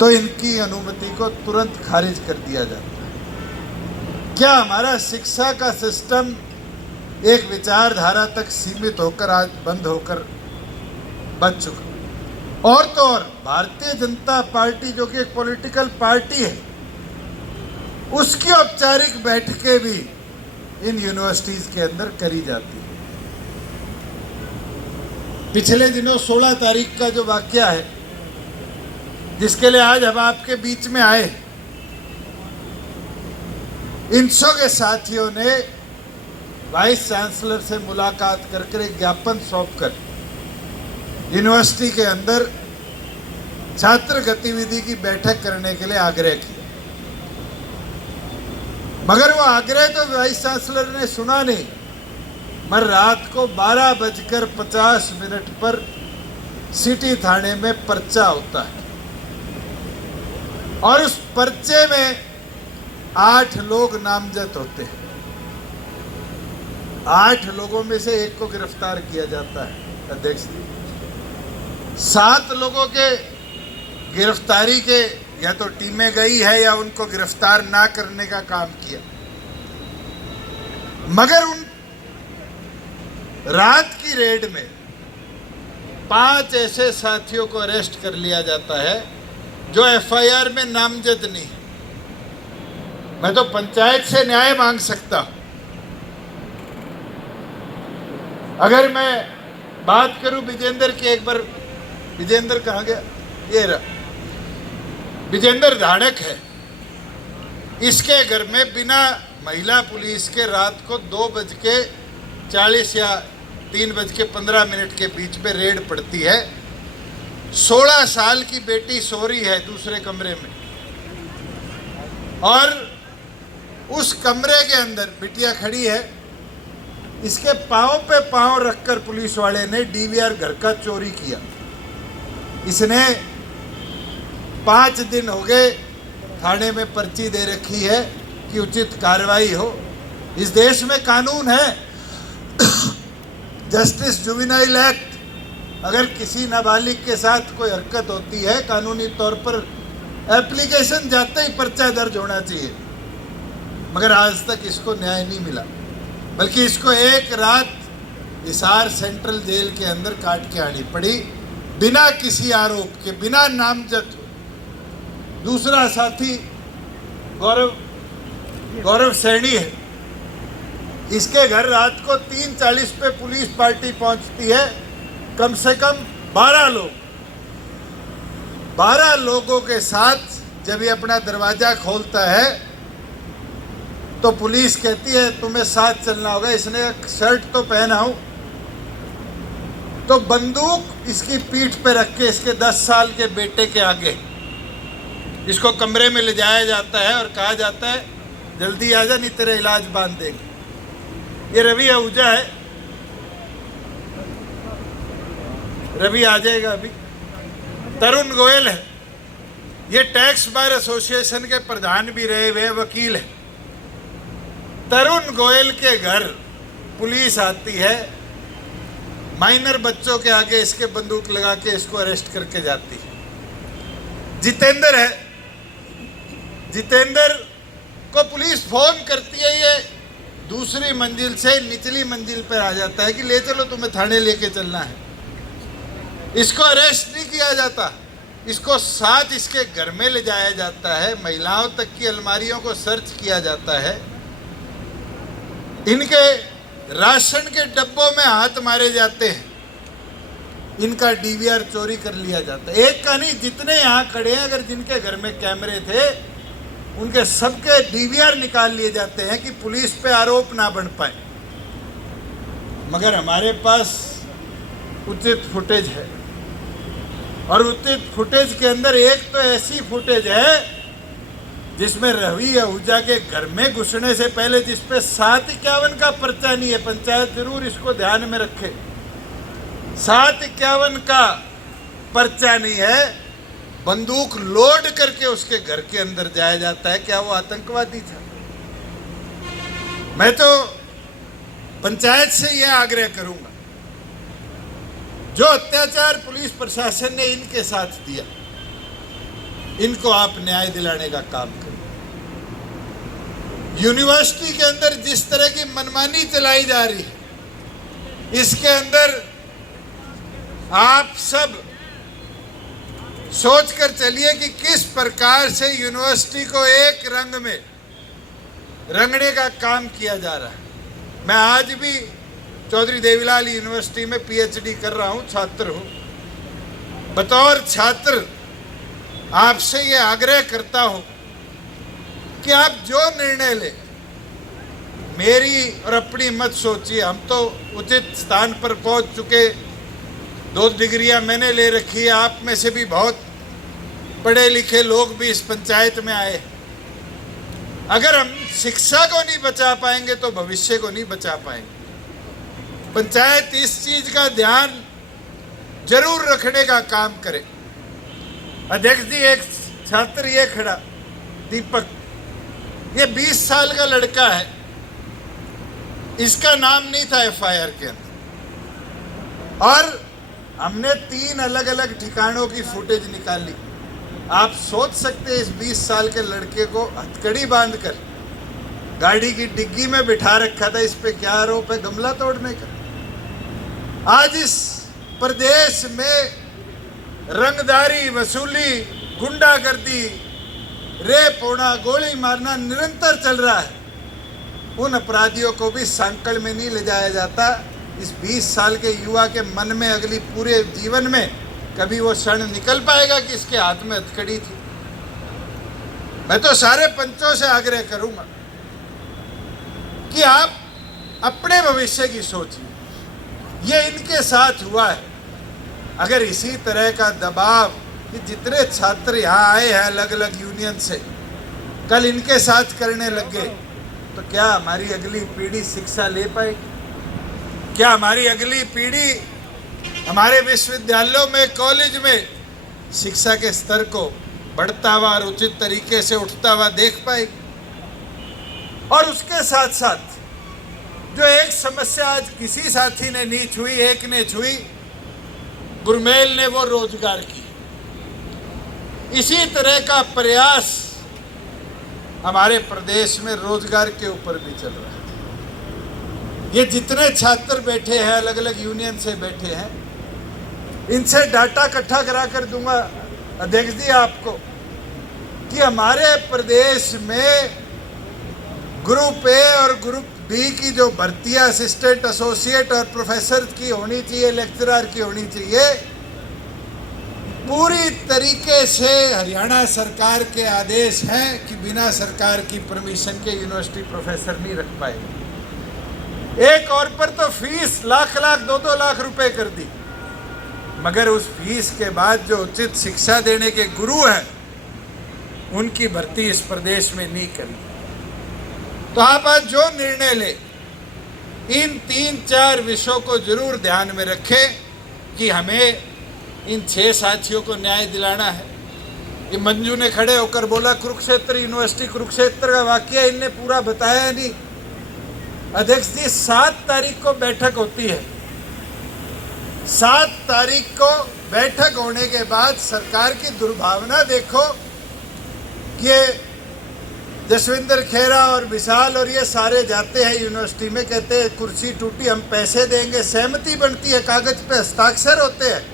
तो इनकी अनुमति को तुरंत खारिज कर दिया जाता है। क्या हमारा शिक्षा का सिस्टम एक विचारधारा तक सीमित होकर आज बंद होकर बच चुका? और तो और भारतीय जनता पार्टी जो कि एक पॉलिटिकल पार्टी है, उसकी औपचारिक बैठकें भी इन यूनिवर्सिटीज के अंदर करी जाती है। पिछले दिनों 16 तारीख का जो वाकया है, जिसके लिए आज हम आपके बीच में आए, इंसो के साथियों ने वाइस चांसलर से मुलाकात करके एक ज्ञापन सौंपकर यूनिवर्सिटी के अंदर छात्र गतिविधि की बैठक करने के लिए आग्रह किया। मगर वो आग्रह तो वाइस चांसलर ने सुना नहीं, मगर रात को 12:50 पर सिटी थाने में पर्चा होता है और उस पर्चे में 8 लोग नामजद होते हैं। 8 लोगों में से एक को गिरफ्तार किया जाता है अध्यक्ष जी। 7 लोगों के गिरफ्तारी के या तो टीमें गई है या उनको गिरफ्तार ना करने का काम किया, मगर उन रात की रेड में 5 ऐसे साथियों को अरेस्ट कर लिया जाता है जो एफआईआर में नामजद नहीं है। मैं तो पंचायत से न्याय मांग सकता हूं। अगर मैं बात करूं विजेंद्र की, एक बार विजेंद्र कहाँ गया? ये रहा, विजेंद्र धाड़क है। इसके घर में बिना महिला पुलिस के रात को 2:40 या 3:15 के बीच में रेड पड़ती है। 16 साल की बेटी सो रही है दूसरे कमरे में, और उस कमरे के अंदर बिटिया खड़ी है। इसके पांव पे पांव रखकर पुलिस वाले ने डीवीआर घर का चोरी किया। इसने 5 दिन हो गए थाने में पर्ची दे रखी है कि उचित कार्रवाई हो। इस देश में कानून है, जस्टिस जुवेनाइल एक्ट। अगर किसी नाबालिग के साथ कोई हरकत होती है, कानूनी तौर पर एप्लीकेशन जाते ही पर्चा दर्ज होना चाहिए, मगर आज तक इसको न्याय नहीं मिला, बल्कि इसको एक रात हिसार सेंट्रल जेल के अंदर काट के आनी पड़ी बिना किसी आरोप के, बिना नामजद हो। दूसरा साथी गौरव सैनी है। इसके घर रात को 3:40 पे पुलिस पार्टी पहुंचती है। कम से कम 12 लोगों के साथ जब ये अपना दरवाजा खोलता है तो पुलिस कहती है तुम्हें साथ चलना होगा। इसने एक शर्ट तो पहना हूं, तो बंदूक इसकी पीठ पे रख के इसके 10 साल के बेटे के आगे इसको कमरे में ले जाया जाता है और कहा जाता है जल्दी आ जा, नहीं तेरा इलाज बांध देंगे। ये रवि आहूजा है, रवि आ जाएगा अभी। तरुण गोयल है, ये टैक्स बार एसोसिएशन के प्रधान भी रहे हुए वकील है। तरुण गोयल के घर पुलिस आती है, माइनर बच्चों के आगे इसके बंदूक लगा के इसको अरेस्ट करके जाती है। जितेंद्र है, जितेंद्र को पुलिस फोन करती है, ये दूसरी मंजिल से निचली मंजिल पर आ जाता है कि ले चलो तुम्हें थाने लेके चलना है। इसको अरेस्ट नहीं किया जाता, इसको साथ इसके घर में ले जाया जाता है। महिलाओं तक की अलमारियों को सर्च किया जाता है। इनके राशन के डब्बों में हाथ मारे जाते हैं, इनका डीवीआर चोरी कर लिया जाता है। एक का नहीं, जितने यहाँ खड़े हैं, अगर जिनके घर में कैमरे थे उनके सबके डीवीआर निकाल लिए जाते हैं कि पुलिस पे आरोप ना बन पाए। मगर हमारे पास उचित फुटेज है, और उचित फुटेज के अंदर एक तो ऐसी फुटेज है जिसमें रवि आहूजा के घर में घुसने से पहले, जिस पे 751 का पर्चा नहीं है, पंचायत जरूर इसको ध्यान में रखे, 751 का पर्चा नहीं है, बंदूक लोड करके उसके घर के अंदर जाया जाता है। क्या वो आतंकवादी था? मैं तो पंचायत से यह आग्रह करूंगा, जो अत्याचार पुलिस प्रशासन ने इनके साथ दिया, इनको आप न्याय दिलाने का काम करें। यूनिवर्सिटी के अंदर जिस तरह की मनमानी चलाई जा रही है, इसके अंदर आप सब सोच कर चलिए कि किस प्रकार से यूनिवर्सिटी को एक रंग में रंगने का काम किया जा रहा है। मैं आज भी चौधरी देवीलाल यूनिवर्सिटी में पीएचडी कर रहा हूं, छात्र हूं। बतौर छात्र आपसे ये आग्रह करता हूं कि आप जो निर्णय लें, मेरी और अपनी मत सोचिए। हम तो उचित स्थान पर पहुंच चुके, 2 डिग्रियां मैंने ले रखी है, आप में से भी बहुत पढ़े लिखे लोग भी इस पंचायत में आए। अगर हम शिक्षा को नहीं बचा पाएंगे तो भविष्य को नहीं बचा पाएंगे। पंचायत इस चीज का ध्यान जरूर रखने का काम करे। अध्यक्ष जी, एक छात्र ये खड़ा दीपक, ये 20 साल का लड़का है, इसका नाम नहीं था एफआईआर के अंदर, और हमने 3 अलग अलग ठिकानों की फुटेज निकाली। आप सोच सकते हैं इस 20 साल के लड़के को हथकड़ी बांधकर गाड़ी की डिग्गी में बिठा रखा था। इस पे क्या आरोप है? गमला तोड़ने का। आज इस प्रदेश में रंगदारी, वसूली, गुंडागर्दी, रेप होना, गोली मारना निरंतर चल रहा है। उन अपराधियों को भी सांकल में नहीं ले जाया जाता। इस 20 साल के युवा के मन में अगली पूरे जीवन में कभी वो क्षण निकल पाएगा कि इसके हाथ में हथकड़ी थी? मैं तो सारे पंचों से आग्रह करूंगा कि आप अपने भविष्य की सोचिए। ये इनके साथ हुआ है। अगर इसी तरह का दबाव कि जितने छात्र यहाँ आए हैं अलग अलग यूनियन से, कल इनके साथ करने लग गए, तो क्या हमारी अगली पीढ़ी शिक्षा ले पाएगी? क्या हमारी अगली पीढ़ी हमारे विश्वविद्यालयों में, कॉलेज में शिक्षा के स्तर को बढ़ता हुआ और उचित तरीके से उठता हुआ देख पाएगी? और उसके साथ साथ जो एक समस्या आज किसी साथी ने नहीं छुई, एक ने छुई, गुरमेल ने, वो रोजगार की। इसी तरह का प्रयास हमारे प्रदेश में रोजगार के ऊपर भी चल रहा है। ये जितने छात्र बैठे हैं, अलग अलग यूनियन से बैठे हैं, इनसे डाटा इकट्ठा करा कर दूंगा अध्यक्ष जी आपको कि हमारे प्रदेश में ग्रुप ए और ग्रुप बी की जो भर्तियां असिस्टेंट, एसोसिएट और प्रोफेसर की होनी चाहिए, लेक्चरर की होनी चाहिए, पूरी तरीके से हरियाणा सरकार के आदेश हैं कि बिना सरकार की परमिशन के यूनिवर्सिटी प्रोफेसर नहीं रख पाएगी। एक और पर तो फीस लाख 2-2 लाख रुपए कर दी, मगर उस फीस के बाद जो उचित शिक्षा देने के गुरु हैं, उनकी भर्ती इस प्रदेश में नहीं करी। तो आप आज जो निर्णय ले, इन 3-4 विषयों को जरूर ध्यान में रखें कि हमें इन 6 साथियों को न्याय दिलाना है। ये मंजू ने खड़े होकर बोला कुरुक्षेत्र यूनिवर्सिटी, कुरुक्षेत्र का वाकया इनने पूरा बताया नहीं। अध्यक्ष जी, 7 तारीख को बैठक होती है। 7 तारीख को बैठक होने के बाद सरकार की दुर्भावना देखो कि जसविंदर खेरा और विशाल और ये सारे जाते हैं यूनिवर्सिटी में, कहते हैं कुर्सी टूटी, हम पैसे देंगे, सहमति बनती है, कागज पे हस्ताक्षर होते हैं।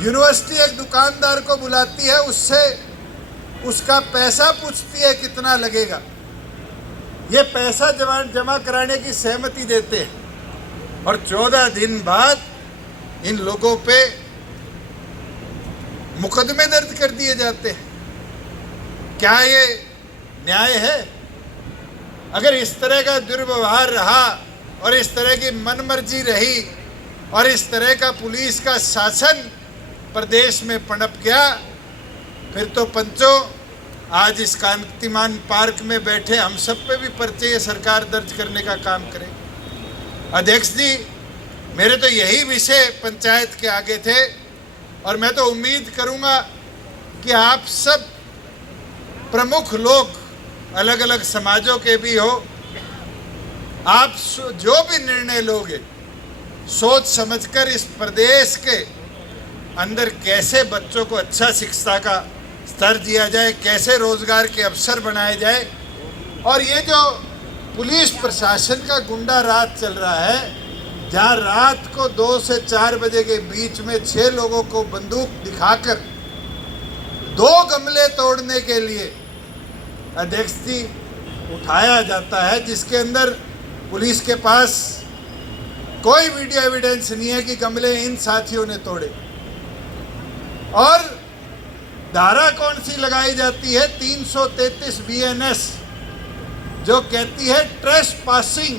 यूनिवर्सिटी एक दुकानदार को बुलाती है, उससे उसका पैसा पूछती है कितना लगेगा। ये पैसा जमा कराने की सहमति देते हैं और 14 दिन बाद इन लोगों पे मुकदमे दर्ज कर दिए जाते हैं। क्या ये न्याय है? अगर इस तरह का दुर्व्यवहार रहा और इस तरह की मनमर्जी रही और इस तरह का पुलिस का शासन प्रदेश में पनप गया, फिर तो पंचों आज इस कांतिमान पार्क में बैठे हम सब पे भी पर्चे सरकार दर्ज करने का काम करे। अध्यक्ष जी, मेरे तो यही विषय पंचायत के आगे थे और मैं तो उम्मीद करूंगा कि आप सब प्रमुख लोग, अलग अलग समाजों के भी हो, आप जो भी निर्णय लोगे सोच समझकर इस प्रदेश के अंदर कैसे बच्चों को अच्छा शिक्षा का स्तर दिया जाए, कैसे रोजगार के अवसर बनाए जाए। और ये जो पुलिस प्रशासन का गुंडा राज चल रहा है, जहाँ रात को 2 से 4 बजे के बीच में 6 लोगों को बंदूक दिखाकर 2 गमले तोड़ने के लिए अध्यक्ष जी उठाया जाता है, जिसके अंदर पुलिस के पास कोई वीडियो एविडेंस नहीं है कि गमले इन साथियों ने तोड़े। और धारा कौन सी लगाई जाती है? 333 BNS, जो कहती है ट्रेस पासिंग,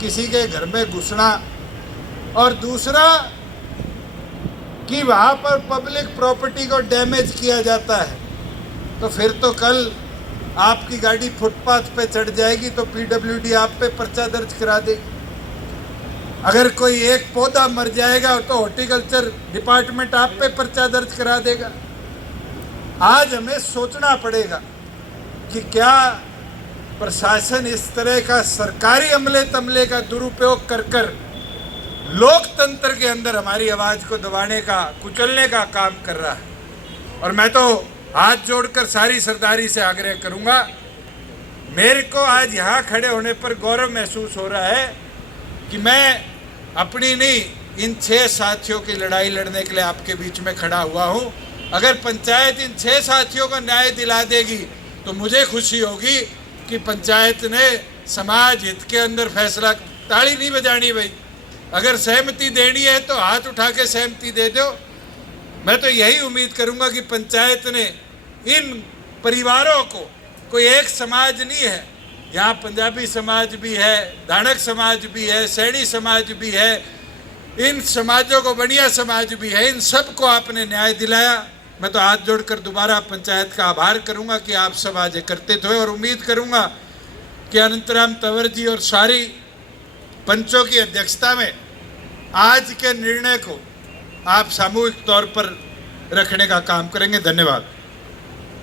किसी के घर में घुसना, और दूसरा कि वहाँ पर पब्लिक प्रॉपर्टी को डैमेज किया जाता है। तो फिर तो कल आपकी गाड़ी फुटपाथ पे चढ़ जाएगी तो PWD आप पे पर्चा दर्ज करा देगी। अगर कोई एक पौधा मर जाएगा तो हॉर्टिकल्चर डिपार्टमेंट आप पे पर्चा दर्ज करा देगा। आज हमें सोचना पड़ेगा कि क्या प्रशासन इस तरह का सरकारी अमले तमले का दुरुपयोग कर लोकतंत्र के अंदर हमारी आवाज़ को दबाने का, कुचलने का काम कर रहा है। और मैं तो हाथ जोड़कर सारी सरदारी से आग्रह करूंगा, मेरे को आज यहाँ खड़े होने पर गौरव महसूस हो रहा है कि मैं अपनी नहीं, इन 6 साथियों की लड़ाई लड़ने के लिए आपके बीच में खड़ा हुआ हूँ। अगर पंचायत इन 6 साथियों को न्याय दिला देगी तो मुझे खुशी होगी कि पंचायत ने समाज हित के अंदर फैसला। ताली नहीं बजानी भाई, अगर सहमति देनी है तो हाथ उठा के सहमति दे दो। मैं तो यही उम्मीद करूंगा कि पंचायत ने इन परिवारों को, कोई एक समाज नहीं है, यहाँ पंजाबी समाज भी है, धानक समाज भी है, सैनी समाज भी है, इन समाजों को बढ़िया समाज भी है, इन सब को आपने न्याय दिलाया। मैं तो हाथ जोड़कर दोबारा पंचायत का आभार करूंगा कि आप सब आज एकत्रित हुए, और उम्मीद करूंगा कि अनंतराम तंवर जी और सारी पंचों की अध्यक्षता में आज के निर्णय को आप सामूहिक तौर पर रखने का काम करेंगे। धन्यवाद।